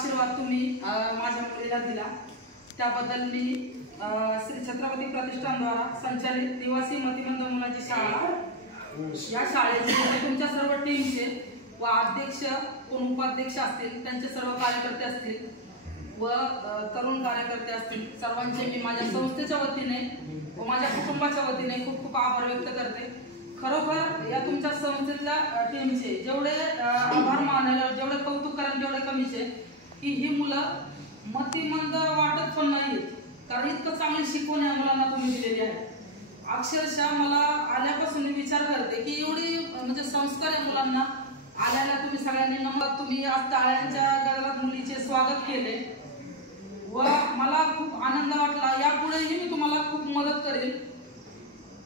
आशीर्वाद तुम्ही माझ्या मुलीला दिला त्याबद्दल मी श्री छत्रपती प्रतिष्ठानद्वारा संचालित निवासी मतिमंद मुलांची शाळा या शाळेचे तुमच्या सर्व टीमचे व अध्यक्ष कोण उपाध्यक्ष असतील त्यांचे सर्व कार्यकर्ते असतील व तरुण कार्यकर्ते असतील सर्वांचे मी माझ्या संस्थेच्या वतीने व माझ्या कुटुंबाच्या वतीने खूप खूप आभार व्यक्त करते। खरोखर या तुमच्या संस्थेतल्या टीमचे जेवढे आभार मानायला जेवढे कौतुक करायला तेवढे कमीच आहे की ही मुलं मतिमंद वाटत पण नाहीत, कारण इतकं चांगली शिकवण या मुलांना तुम्ही दिलेली आहे। अक्षरशः मला आल्यापासून मी विचार करते की एवढी म्हणजे संस्कार या मुलांना आल्याला तुम्ही सगळ्यांनी नमत तुम्ही आज टाळ्यांच्या गजरात मुलीचे स्वागत केले व मला खूप आनंद वाटला। यापुढेही मी तुम्हाला खूप मदत करेल,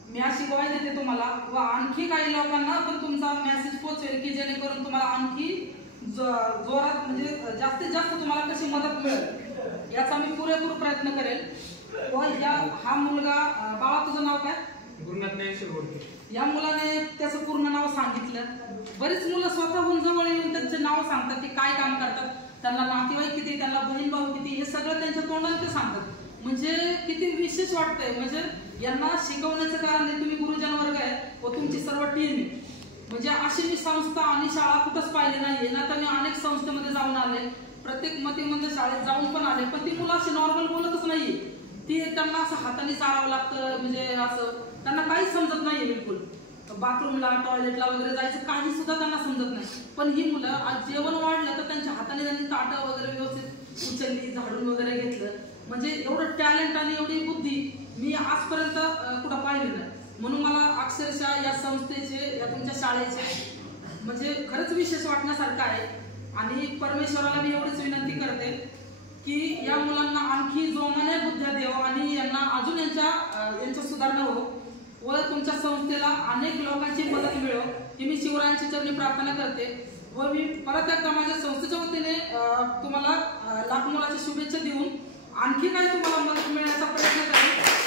मी अशी ग्वाही देते तुम्हाला व आणखी काही लोकांना पण तुमचा मेसेज पोहोचेल की जेणेकरून तुम्हाला आणखी जोरात म्हणजे जास्तीत जास्त तुम्हाला कशी मदत मिळेल याचा मी पुरेपूर प्रयत्न करेल। व हा मुलगा बाळा तुझं नाव काय? या मुलाने त्याचं पूर्ण नाव सांगितलं। बरीच मुलं स्वतःहून जवळ येऊन त्यांचे नाव सांगतात की काय काम करतात, त्यांना नातेवाईक किती, त्यांना बहीण भाऊ किती, हे सगळं त्यांच्या तोंडाने ते सांगतात। म्हणजे किती विशेष वाटतंय, म्हणजे यांना शिकवण्याचं कारण आहे तुम्ही गुरुजन वर्ग आहे व तुमची सर्व टीम आहे। म्हणजे अशी मी संस्था आणि शाळा कुठंच पाहिली नाहीये ना, तर मी अनेक संस्थेमध्ये जाऊन आले, प्रत्येक मतिमंद शाळेत जाऊन पण आले, पण ती मुलं अशी नॉर्मल बोलतच नाहीये, ती त्यांना असं हाताने चारावं लागतं, म्हणजे असं त्यांना काहीच समजत नाहीये बिलकुल। बाथरूमला टॉयलेटला वगैरे जायचं काही सुद्धा त्यांना समजत नाही, पण ही मुलं आज जेवण वाढलं तर त्यांच्या हाताने त्यांनी ताटं वगैरे व्यवस्थित उचलली, झाडून वगैरे घेतलं। म्हणजे एवढं टॅलेंट आणि एवढी बुद्धी मी आजपर्यंत कुठं पाहिली नाही, म्हणून मला अक्षरशः या संस्थेचे या तुमच्या शाळेचे म्हणजे खरंच विशेष वाटण्यासारखं आहे। आणि परमेश्वराला मी एवढीच विनंती करते की या मुलांना आणखी जोमाने बुद्ध्या द्यावं आणि यांना अजून यांच्या सुधारणा हो व तुमच्या संस्थेला अनेक लोकांची मदत मिळो ही मी शिवरायांची चरणी प्रार्थना करते। व मी परत एकदा माझ्या संस्थेच्या वतीने तुम्हाला लाख मोलाच्या शुभेच्छा देऊन आणखी काही तुम्हाला मदत मिळण्याचा प्रयत्न करेन।